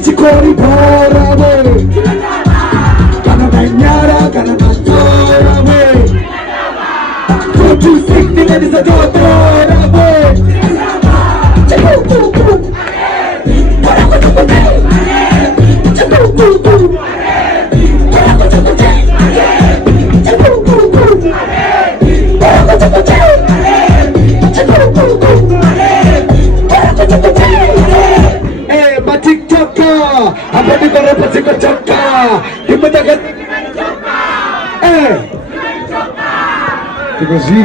Chikori bora we, kana banyara kana mantora we, kutu sikti na disa dotora we, chakukuku, para kutukuku, chakukuku, para kutukuku, chakukuku, para kutukuku, chakukuku, para kutukuku. Apa di kono pasti kecaka di menjaga tiga sih